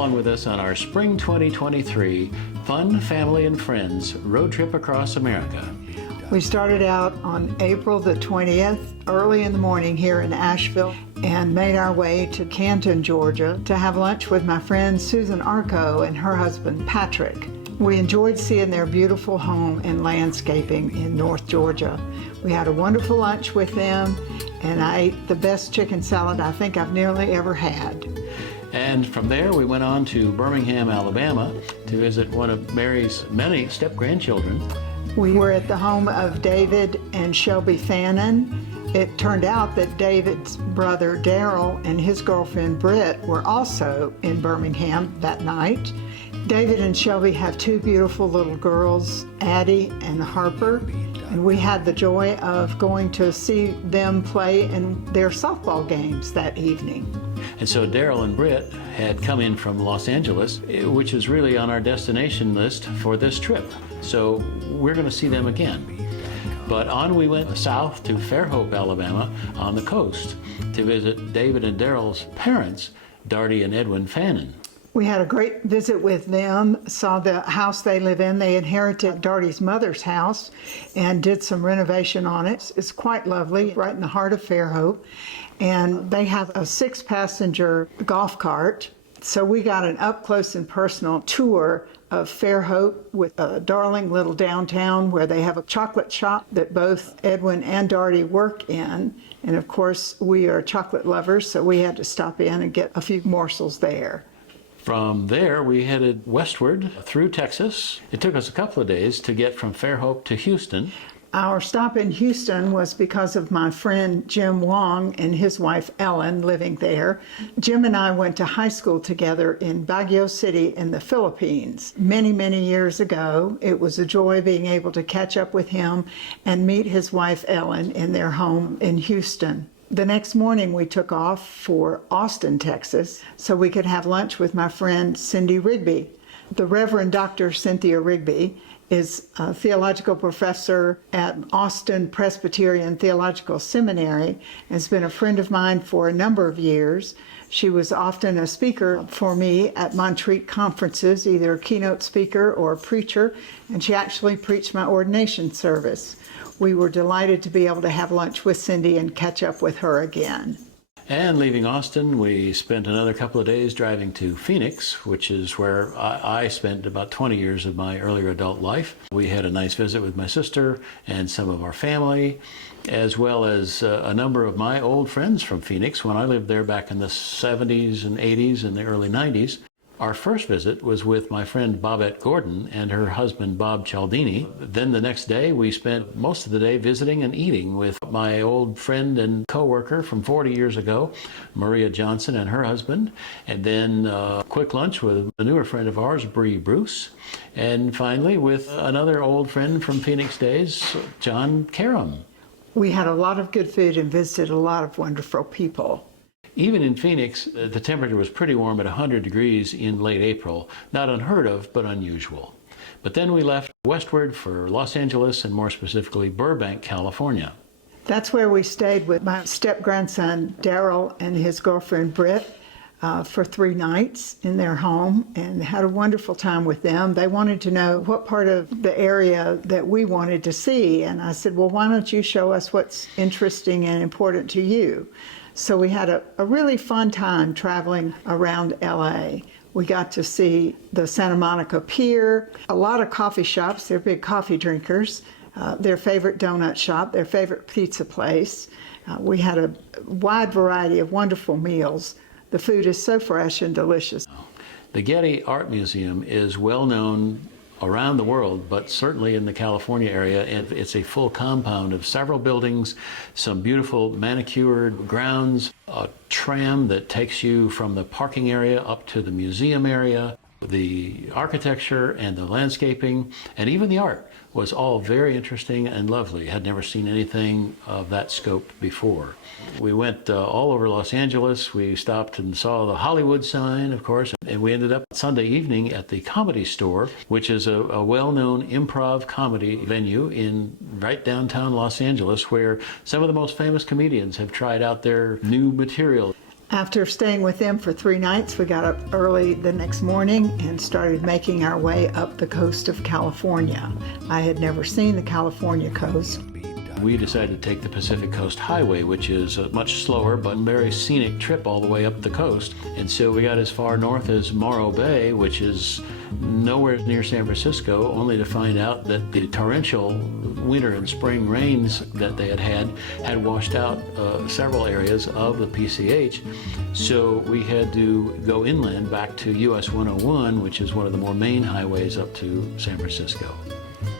along with us on our Spring 2023 Fun Family and Friends road trip across America. We started out on April the 20th, early in the morning here in Nashville, and made our way to Canton, Georgia, to have lunch with my friend Susan Arco and her husband Patrick. We enjoyed seeing their beautiful home and landscaping in North Georgia. We had a wonderful lunch with them, and I ate the best chicken salad I think I've nearly ever had. And from there, we went on to Birmingham, Alabama, to visit one of Merri's many step-grandchildren. We were at the home of David and Shelby Fannin. It turned out that David's brother Daryl and his girlfriend Britt were also in Birmingham that night. David and Shelby have two beautiful little girls, Addie and Harper, and we had the joy of going to see them play in their softball games that evening. And so Daryl and Britt had come in from Los Angeles, which is really on our destination list for this trip. So we're going to see them again. But on we went south to Fairhope, Alabama, on the coast to visit David and Daryl's parents, Darty and Edwin Fannin. We had a great visit with them, saw the house they live in. They inherited Darty's mother's house and did some renovation on it. It's quite lovely, right in the heart of Fairhope. And they have a 6-passenger golf cart. So we got an up-close and personal tour of Fairhope with a darling little downtown where they have a chocolate shop that both Edwin and Darty work in. And of course, we are chocolate lovers, so we had to stop in and get a few morsels there. From there, we headed westward through Texas. It took us a couple of days to get from Fairhope to Houston. Our stop in Houston was because of my friend Jim Wong and his wife Ellen living there. Jim and I went to high school together in Baguio City in the Philippines. Many, many years ago, it was a joy being able to catch up with him and meet his wife Ellen in their home in Houston. The next morning we took off for Austin, Texas, so we could have lunch with my friend Cindy Rigby. The Reverend Dr. Cynthia Rigby is a theological professor at Austin Presbyterian Theological Seminary and has been a friend of mine for a number of years. She was often a speaker for me at Montreat conferences, either a keynote speaker or a preacher, and she actually preached my ordination service. We were delighted to be able to have lunch with Cindy and catch up with her again. And leaving Austin, we spent another couple of days driving to Phoenix, which is where I spent about 20 years of my earlier adult life. We had a nice visit with my sister and some of our family, as well as a number of my old friends from Phoenix when I lived there back in the 70s and 80s and the early 90s. Our first visit was with my friend Bobette Gordon and her husband Bob Cialdini. Then the next day we spent most of the day visiting and eating with my old friend and co-worker from 40 years ago, Maria Johnson and her husband. And then a quick lunch with a newer friend of ours, Bree Bruce. And finally with another old friend from Phoenix days, John Karam. We had a lot of good food and visited a lot of wonderful people. Even in Phoenix, the temperature was pretty warm at 100 degrees in late April. Not unheard of, but unusual. But then we left westward for Los Angeles and more specifically Burbank, California. That's where we stayed with my step-grandson Daryl and his girlfriend Britt for 3 nights in their home and had a wonderful time with them. They wanted to know what part of the area that we wanted to see, and I said, well, why don't you show us what's interesting and important to you? So we had a really fun time traveling around LA. We got to see the Santa Monica Pier, a lot of coffee shops. They're big coffee drinkers. Their favorite donut shop, their favorite pizza place. We had a wide variety of wonderful meals. The food is so fresh and delicious. The Getty Art Museum is well known around the world, but certainly in the California area. And it's a full compound of several buildings, some beautiful manicured grounds, a tram that takes you from the parking area up to the museum area. The architecture and the landscaping and even the art was all very interesting and lovely. Had never seen anything of that scope before. We went all over Los Angeles. We stopped and saw the Hollywood sign, of course, and we ended up Sunday evening at the Comedy Store, which is a well-known improv comedy venue in right downtown Los Angeles, where some of the most famous comedians have tried out their new material. After staying with them for 3 nights, we got up early the next morning and started making our way up the coast of California. I had never seen the California coast. We decided to take the Pacific Coast Highway, which is a much slower but very scenic trip all the way up the coast. And so we got as far north as Morro Bay, which is nowhere near San Francisco, only to find out that the torrential winter and spring rains that they had washed out several areas of the PCH. So we had to go inland back to US 101, which is one of the more main highways up to San Francisco.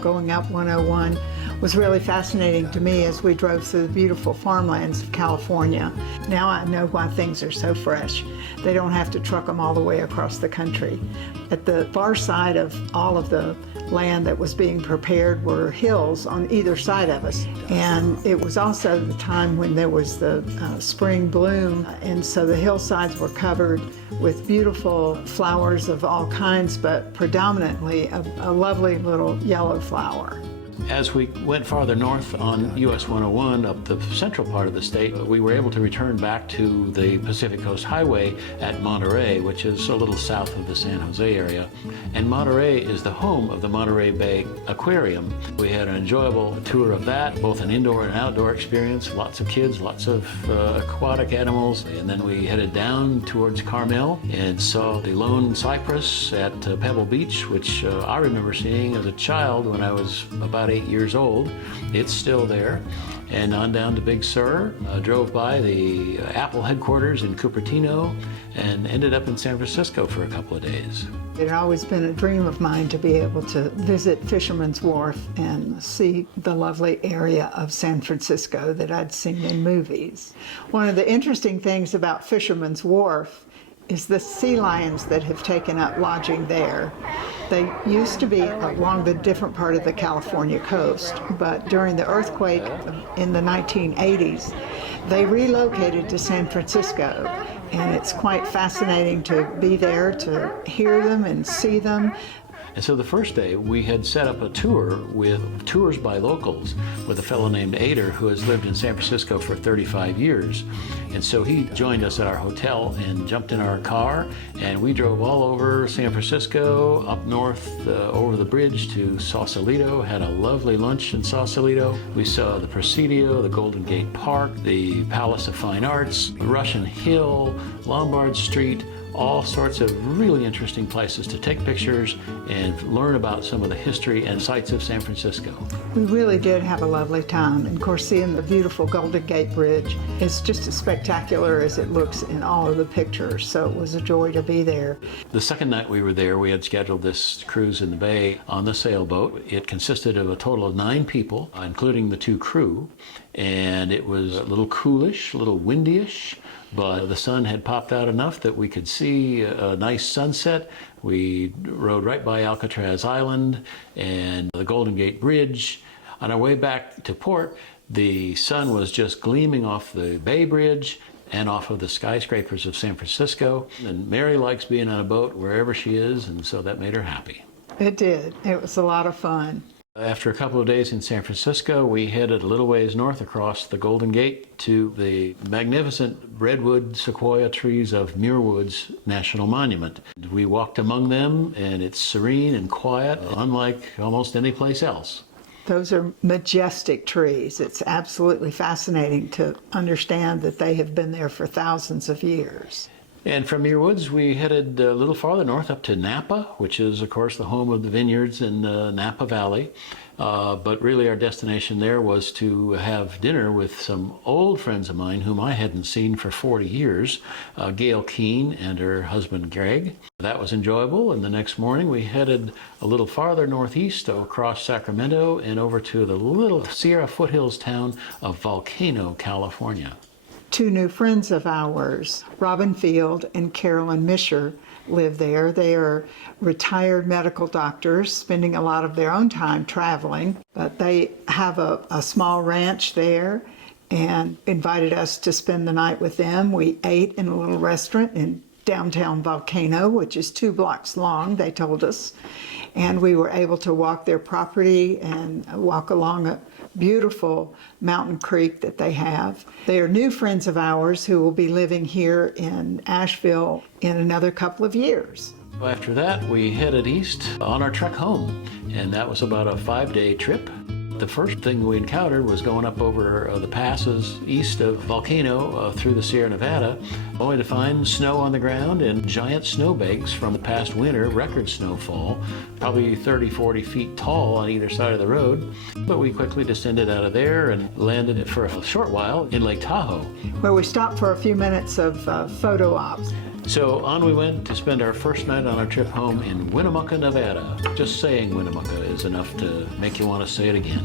Going up 101 was really fascinating to me as we drove through the beautiful farmlands of California. Now I know why things are so fresh. They don't have to truck them all the way across the country. At the far side of all of the land that was being prepared were hills on either side of us. And it was also the time when there was the spring bloom, and so the hillsides were covered with beautiful flowers of all kinds, but predominantly a lovely little yellow flower. As we went farther north on US 101 up the central part of the state, we were able to return back to the Pacific Coast Highway at Monterey, which is a little south of the San Jose area. And Monterey is the home of the Monterey Bay Aquarium. We had an enjoyable tour of that, both an indoor and outdoor experience, lots of kids, lots of aquatic animals. And then we headed down towards Carmel and saw the lone cypress at Pebble Beach, which I remember seeing as a child when I was about 8 years old. It's still there. And on down to Big Sur, drove by the Apple headquarters in Cupertino and ended up in San Francisco for a couple of days. It had always been a dream of mine to be able to visit Fisherman's Wharf and see the lovely area of San Francisco that I'd seen in movies. One of the interesting things about Fisherman's Wharf is the sea lions that have taken up lodging there. They used to be along the different part of the California coast, but during the earthquake in the 1980s, they relocated to San Francisco. And it's quite fascinating to be there, to hear them and see them. And so the first day we had set up a tour with tours by locals with a fellow named Ader who has lived in San Francisco for 35 years. And so he joined us at our hotel and jumped in our car, and we drove all over San Francisco, up north over the bridge to Sausalito, had a lovely lunch in Sausalito. We saw the Presidio, the Golden Gate Park, the Palace of Fine Arts, Russian Hill, Lombard Street, all sorts of really interesting places to take pictures and learn about some of the history and sights of San Francisco. We really did have a lovely time. And of course, seeing the beautiful Golden Gate Bridge is just as spectacular as it looks in all of the pictures. So it was a joy to be there. The second night we were there, we had scheduled this cruise in the bay on the sailboat. It consisted of a total of 9 people, including the 2 crew. And it was a little coolish, a little windyish, but the sun had popped out enough that we could see a nice sunset. We rode right by Alcatraz Island and the Golden Gate Bridge. On our way back to port, the sun was just gleaming off the Bay Bridge and off of the skyscrapers of San Francisco. And Merri likes being on a boat wherever she is, and so that made her happy. It did. It was a lot of fun. After a couple of days in San Francisco, we headed a little ways north across the Golden Gate to the magnificent redwood sequoia trees of Muir Woods National Monument. We walked among them, and it's serene and quiet, unlike almost any place else. Those are majestic trees. It's absolutely fascinating to understand that they have been there for thousands of years. And from Muir Woods, we headed a little farther north up to Napa, which is, of course, the home of the vineyards in the Napa Valley. But really our destination there was to have dinner with some old friends of mine whom I hadn't seen for 40 years, Gail Keene and her husband Greg. That was enjoyable, and the next morning we headed a little farther northeast across Sacramento and over to the little Sierra foothills town of Volcano, California. 2 new friends of ours, Robin Field and Carolyn Misher, live there. They are retired medical doctors, spending a lot of their own time traveling, but they have a small ranch there and invited us to spend the night with them. We ate in a little restaurant in downtown Volcano, which is 2 blocks long, they told us. and we were able to walk their property and walk along a beautiful mountain creek that they have. They are new friends of ours who will be living here in Asheville in another couple of years. After that, we headed east on our trek home, and that was about a 5-day trip. The first thing we encountered was going up over the passes east of Volcano through the Sierra Nevada, only to find snow on the ground and giant snowbanks from the past winter record snowfall, probably 30, 40 feet tall on either side of the road. But we quickly descended out of there and landed for a short while in Lake Tahoe, where we stopped for a few minutes of photo ops. So on we went to spend our first night on our trip home in Winnemucca, Nevada. Just saying Winnemucca is enough to make you want to say it again.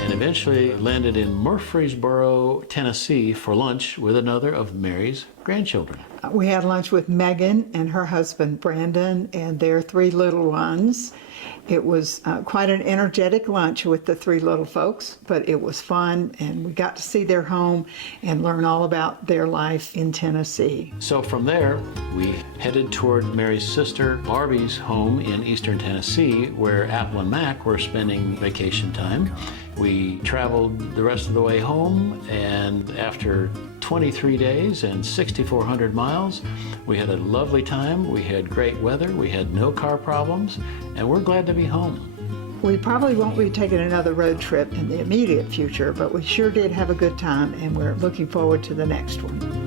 And eventually landed in Murfreesboro, Tennessee for lunch with another of Merri's grandchildren. We had lunch with Megan and her husband Brandon and their 3 little ones. It was quite an energetic lunch with the 3 little folks, but it was fun, and we got to see their home and learn all about their life in Tennessee. So from there, we headed toward Merri's sister Barbie's home in eastern Tennessee, where Apple and Mac were spending vacation time. We traveled the rest of the way home, and after 23 days and 6,400 miles, we had a lovely time. We had great weather, we had no car problems, and we're glad to be home. We probably won't be taking another road trip in the immediate future, but we sure did have a good time, and we're looking forward to the next one.